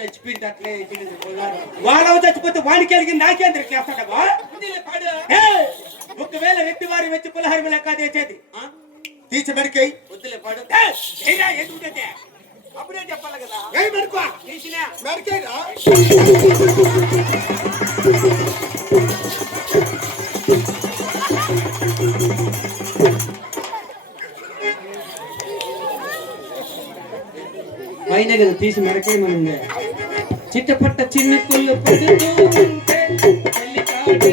చచ్చిపోయింది అట్లే. వాళ్ళవ చచ్చిపోతే వానికి కలిగి నాకేంద్ర చేస్తాడవా. ఒకవేళ రెడ్డి వారి వచ్చి పులహరి లెక్క తెచ్చేది ఆ? తీసి మెడికై వద్దులే పాడు ఎందుకంటే అప్పుడే చెప్పాలి కదా? మెడుకో తీసినా? మెడికైరా పైన కదా తీసి మెరకేయమని చిట్టపట్ట చిన్న కుళ్ళు పడుతూ ఉంటే తల్లి కాడే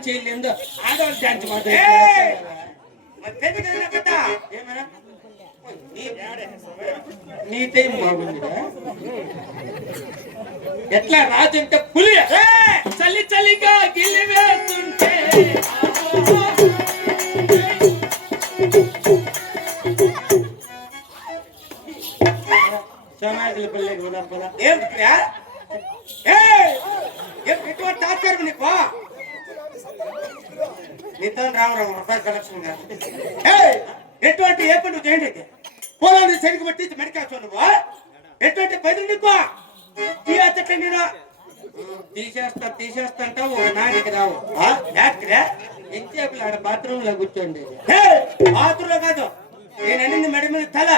డాన్స్ చేయలేదు ఆడవాళ్ళు డాన్స్ నీ టైం బాగుందిరా ఎట్లా రాజు అంటే పులి చల్లి చల్లిగా గిల్లి వేస్తుంటే. సమాజుల పిల్లకి! ఏం ఎటువంటి టార్చర్ నీకు నీతో రామరావు రూపాయలు కలెక్షన్ కాదు ఎటువంటి ఏ పని చేయండి అయితే పొలాన్ని సరిగ్గా పట్టి మెడికేస్తావు నువ్వు? ఎటువంటి పని నీకు? తీయచ్చట్లే నేను తీసేస్తా తీసేస్తా అంటావు నాటికి రావు. డాక్టరా ఎంతసేపు ఆడ బాత్రూమ్లో కూర్చోండి. బాత్రూంలో కాదు. నేను అన్నింది మెడ మీద తల.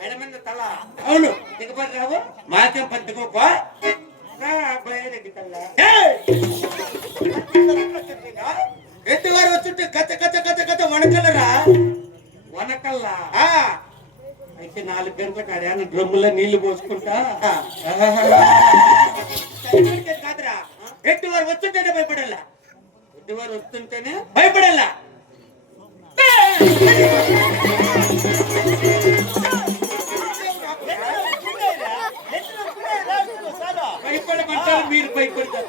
మెడ మీద తల. అవును. దిగబడి రావు? మాకేం పంచుకోకో తల్లా వారు వచ్చుంటే గత గత గత గత వణకలరా? వనకల్లా ఆ, అయితే నాలుగు గంటలకు ఆడ డ్రమ్ములో నీళ్ళు పోసుకుంటా. కాదురా. రెడ్డి వారు వచ్చుంటేనే భయపడాల ఇటువారు వస్తుంటేనే? భయపడాల భయపడమంటారు మీరు భయపడతారు.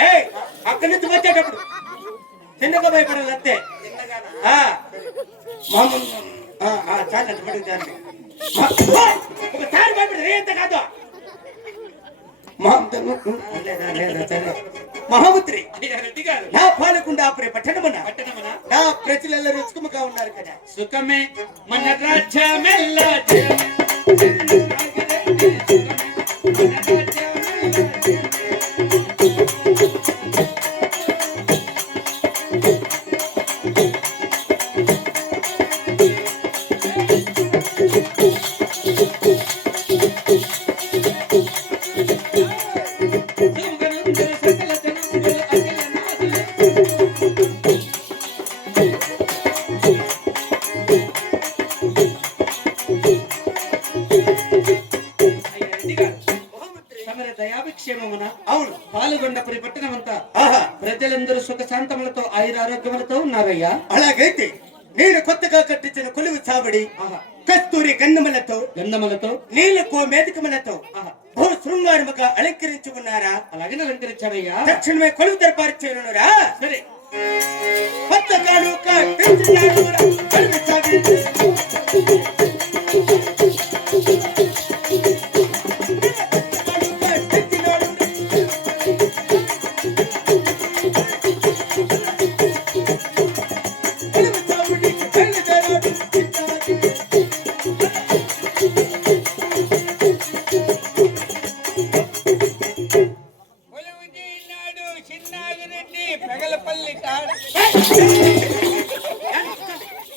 ఏయ్ అక్కడి నుంచి వచ్చేటప్పుడు. చిన్నగా భయపడాలి అంతే. ఆ, పడుకు చాలు. ఒకసారి భయపడదు ఎంత కాదు. మా- మహాముత్రి నా పాలకుండా ఆపరే పట్టణమన. పట్టణమన నా ప్రజలెల్లరూ రుచుకుముగా ఉన్నారు కదా. సుఖమే మన రాజ్యమెల్ల సుఖమే, మన రాజ్యమెల్ల దయాభిక్షేమమున అవును పాల్గొండపురి పట్టణమంతా ఆహా ప్రజలందరూ సుఖ శాంతములతో ఆయురారోగ్యములతో ఉన్నారయ్యా. అలాగైతే నేను కొత్తగా కట్టించిన కొలువు చావడి ఆహా. కస్తూరి గంధములతో గంధములతో? నీళ్ళకు మేధికములతో ఆహా. బహు శృంగారముగా అలంకరించి ఉన్నారా? అలాగే అలంకరించారయ్యా. తక్షణమే కొలువు దర్బారు చేయనురా సరే. కొత్తగాను కట్టించినాడురా,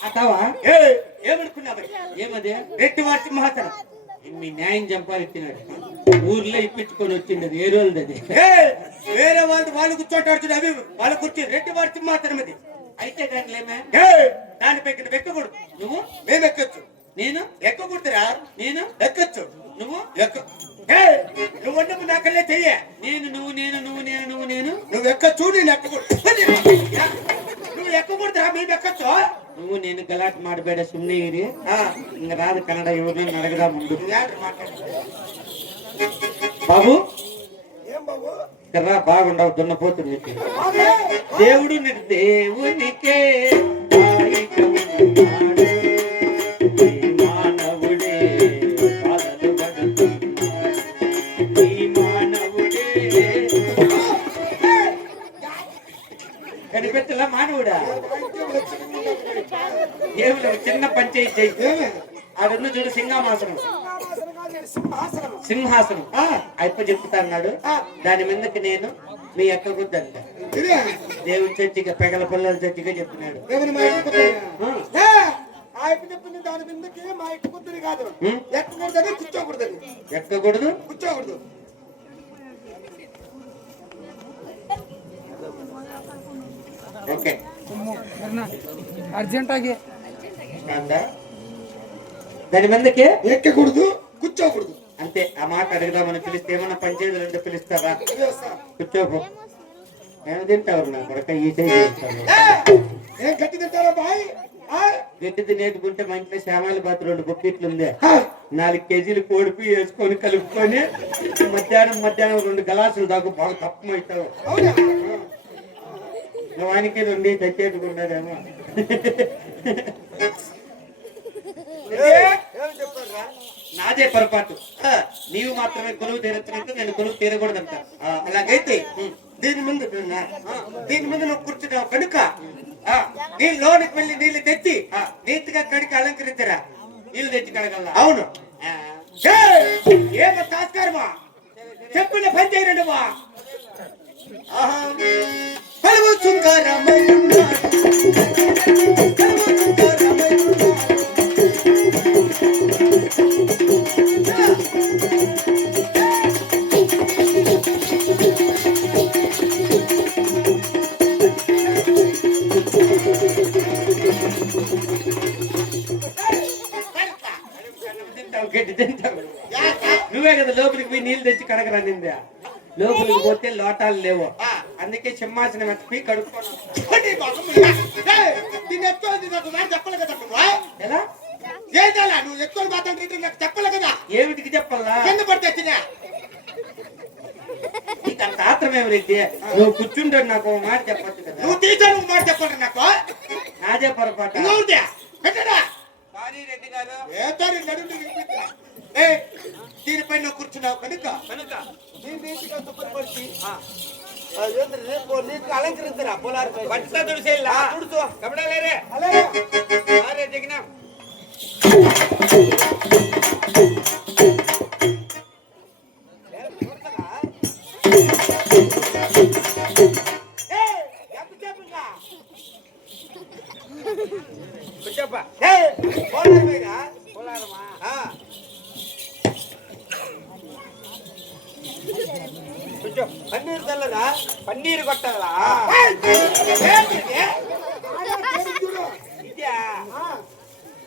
అతావా? ఏమనుకున్నావు? ఏమదే? రెట్టి మార్చి మహాతనం మీ న్యాయం చంపాలిచ్చినాడు ఊర్లో ఇప్పించుకొని వచ్చింది అది ఏ రోజుది అది? వేరే వాళ్ళు వాళ్ళు కూర్చోటాడుతుంది అవి వాళ్ళ కుర్చీ రెట్టి మార్చి మాత్రం అది. అయితే దాంట్లో ఏమే దానిపై ఎక్కకూడదు నువ్వు మేము ఎక్కొచ్చు నేను ఎక్కకూడదురా? నేను ఎక్కొచ్చు నువ్వు ఎక్క ఏ, నువ్వు వండుకు నాకల్లే చెయ్య నేను నువ్వు నేను నువ్వు నేను నువ్వు నేను నువ్వు ఎక్కచ్చు నేను ఎక్కకూడదు నువ్వు ఎక్కకూడదురా మేము ఎక్కచ్చు నువ్వు నేను గలాట్ ಮಾಡಬೇಡ ಸುಮ್ಮನೆ ಇರಿ ఆ, ఇంక రాదు కన్నడ ఇవ్వని అడగదా ముందు నువ్వు ఏడ్రు మాట్లాడు. బాబు ఏం బాబు కర్రా బాగుండవు దున్నపోతుంది నీకు బాబే, దేవుడు నిర్దేవునికే ఆడున్న చూడు సింహాసనం సింహాసనం అయిపో చెప్తా అన్నాడు దాని మీదకి నేను మీ అక్క గుద్దంట ఇదే, దేవుని చర్చిగా పెగల పిల్లల చర్చిగా చెప్పినాడు దేవుని మా ఇంటి కుక్కని. ఆ, ఏ, ఆ ఇంటి చెప్పింది దాని మీదకి మా ఇంటి కుక్కని కాదు ఉం? ఎక్కకూడదని కూర్చోకూడదని ఎక్కకూడదు కూర్చోకూడదు ఓకే ಅರ್ಜೆಂಟ್ ಆಗಿ కాందా? దాని మీదకి ఎక్కకూడదు కూర్చోకూడదు. అంతే ఆ మాట అడుగుదామని పిలిస్తే ఏమన్నా పంచాయతీలు అంటే పిలుస్తావా? చేస్తా. కూర్చోపో నేను తింటావు నా కొడక ఈ గట్టి తింటారా బాయ్? తినేటుకుంటే మా ఇంట్లో శ్యామాల బాత్ రెండు బొక్కిట్లు ఉంది నాలుగు కేజీలు కోడిపి వేసుకొని కలుపుకొని మధ్యాహ్నం మధ్యాహ్నం రెండు గలాసులు దాకా బాగా తప్పమవుతావు ఆయనకే రెండు చెప్తారా నాదే పొరపాటు. నీవు మాత్రమే కొలువు తీరచ్చినట్టు నేను కొలువు తీరకూడదంట. ఆ, అలాగైతే దీని ముందు దీని ముందు నువ్వు కూర్చున్నావు కనుక నీ లోనికి వెళ్ళి నీళ్ళు తెచ్చి నీతిగా నీట్ కడికి అలంకరించరా. నీళ్ళు తెచ్చి కడగల అవును. ఏమ తాస్కారమా చెప్పిన పని చేయరండి వా పలువు సుందరమయ్యున్నాడు. లోపలికి పోతే లోటాలు లేవు. అందుకే సింహాసనం నాకు చెప్పాలి కదా నువ్వు ఏం నువ్వు మాట్లాడుతుంటే నాకు చెప్పాలి కదా? ఏమిటికి చెప్పాలా? కింద పడితే వచ్చినా నీకు అంత ఆత్రమేమి రెడ్డి నువ్వు కూర్చుంటాడు నాకు ఒక మాట చెప్పొచ్చు కదా. నువ్వు తీసాను మాట చెప్పండి నాకు నాదే పొరపాటు? సారీ రెడ్డి గారు. ఏదో నీ నడుము వినిపించరా. ఏయ్, దీనిపై నువ్వు కూర్చున్నావు కనుక కనుక నీ నీటిగా శుభ్రపరిచి ఆ, ఏంటి రేపు నీటిగా అలంకరించరా పొలారు బట్ట తుడిసేలా? తుడుచు. కబడలేరే అలాగే సారీ దిగినాం ఏయ్, ఎంతసేపు ఇంకా? కొట్టాలా ఏయ్, ఏంటి ఇది? ఇద్యా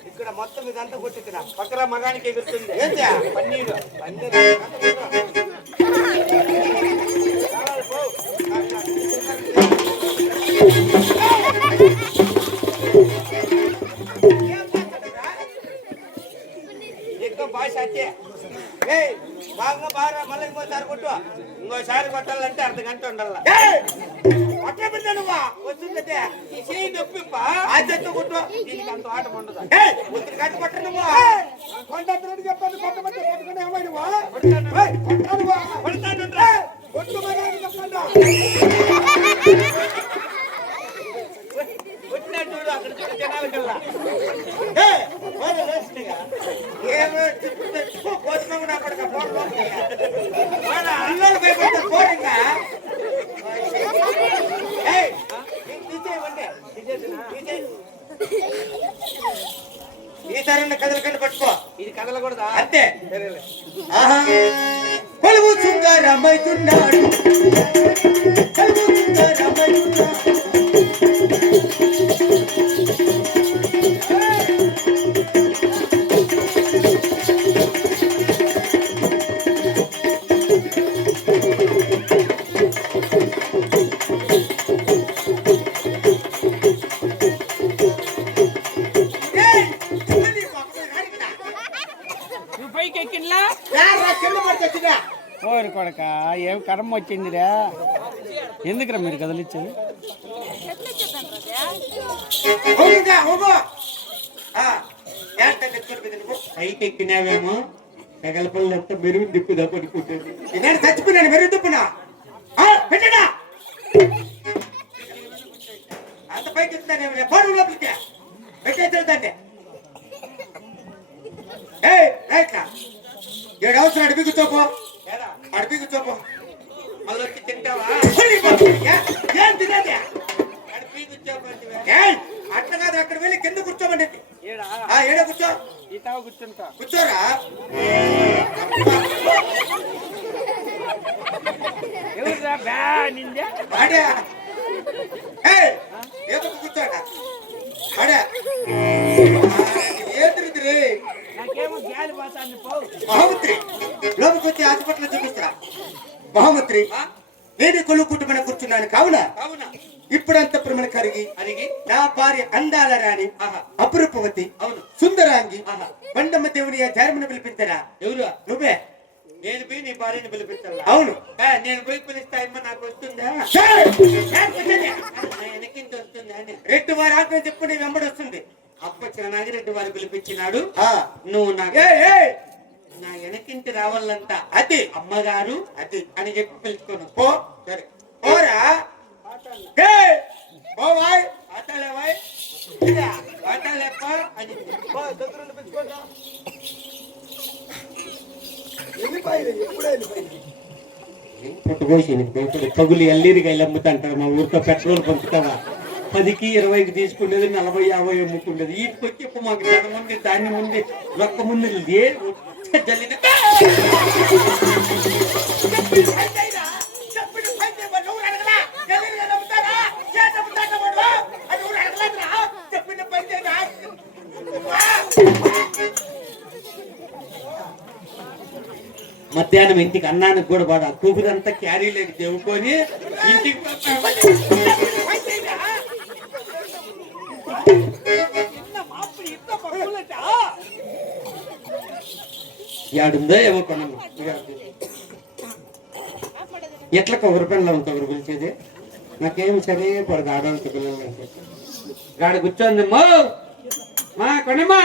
ఇక్కడ మొత్తం ఇదంతా కొట్టించిన పక్కన మగానికి ఎగురుతుంది ఏంటి? పన్నీరు పన్నీరు. ఎక్కువ ಕೊಂಡಲ್ಲ ಅಟ್ಟೆ ಬಿಡ್ತಾನವ್ವ ಗೊತ್ತಿರ್ತೈತೆ ಈ ಸೇಯಿ ನಪ್ಪಿಪ್ಪ ಆಚೆ ಕೊಟ್ಟು ಅಂತ ಆಟ ಮಾಡೋದ ಉತ್ತರ ಕಾಟ ಕೊಟ್ರೆ ನಮ್ಮ ಕೊಂಡ ದ್ರಡಿಗಪ್ಪ ಕೊಟ್ಟು ಮತ್ತೆ ಕೊಟ್ಕೊಂಡು ಯಾವ ಮಾಡುವ ಕೊಡ್ತಾನವ ಕೊಡ್ತಾನಂದ್ರೆ ಕೊಟ್ಟು ಮಗ ಕೊಂಡ ಒಟ್ಟಿನ ಜನಾಲಕ್ಕಲ್ಲ ಏ ఏమో చెప్తే పో, పోతున్నావు నా కొడుకా, మన అన్నలు భయపడితే పోరింగా ఏయ్, కదలకండి పట్టుకో ఇది కదలకూడదా అంతే. ఆహా. కొలువు చుంగారమ్మైతున్నాడు కొలువు చుంగారమ్మైతున్నాడు ఏం కర్మ వచ్చిందిరా? ఎందుకురా మీరు కదిలిచ్చేది? ఎక్కినావేమో. పగలపల్లంతా మెరుగు దిక్కుదా మెరుగు దిప్పునా పెట్టడా అంత పైకి ఎత్తున్నాను అడిపి కూర్చోపో అడిపి కూర్చోపో మళ్ళీ వచ్చి తింటావా ఏం తినేది? అడిపి కూర్చోబట్టివే. ఏయ్, అట్లా కాదు అక్కడ వెళ్ళి కింద కూర్చోమండి ఏడా? కూర్చో. కూర్చుంటా. కూర్చోరా. ఏదో కూర్చోట ఆడా. ఏంద్రిద్రి లోపలికి వచ్చి హాస్పిటల్ చూపిస్తారా మహామంత్రి నేను కుటుంబన కూర్చున్నాను. కావున అవునా ఇప్పుడు అంతపురమణ కరిగి అడిగి నా భార్య అందాల రాణి. అపురూపవతి అవును. సుందరాంగి ఆహా. కొండమ్మ దేవుని ధర్మను పిలిపించరా? ఎవరు? నువ్వే. నేను పోయి నీ భార్యని పిలిపించాలా అవును. నేను పోయి పిలుస్తాయమ్మా నాకు వస్తుందా? వెనకింటి వస్తుందా? అని. రెడ్డి వారి ఆజ్ఞ చెప్పు నీ వెంబడి వస్తుంది. అప్పచ్చిన నాగిరెడ్డి వారు పిలిపించినాడు. ఆ. నువ్వు నాకు ఏయ్! నా వెనకింటి రావాలంట. అది అమ్మగారు అది అని చెప్పి పిలుచుకోను పో. సరే. పోరా! పోవాయ్. ఆటలేవాయ్ ఆటలేప్ప అని పుట్టుకోసి ఎల్లీరికాయలు అమ్ముతాంటారు మా ఊరితో పెట్రోల్ పంపుతావా? పదికి ఇరవైకి తీసుకునేది నలభై యాభై అమ్ముకునేది. వీటికి వచ్చి ఇప్పుడు మాకు ధనం ముందు ధాన్యం ముందు రొక్క ముందు లే జల్లిన మధ్యాహ్నం ఇంటికి అన్నానికి కూడా వాడు ఆ కూపురంతా క్యారీలోకి దేవుకొని ఇంటికి యాడుందో ఏమో కొనమ్మ ఎట్లా కొబ్బరి పిల్లలు ఉంటా ఒకరు పిలిచేది? నాకేం సరే పడదు ఆడవాళ్ళకి పిల్లలు గాడ కూర్చోంది మో మా కొనమ్మా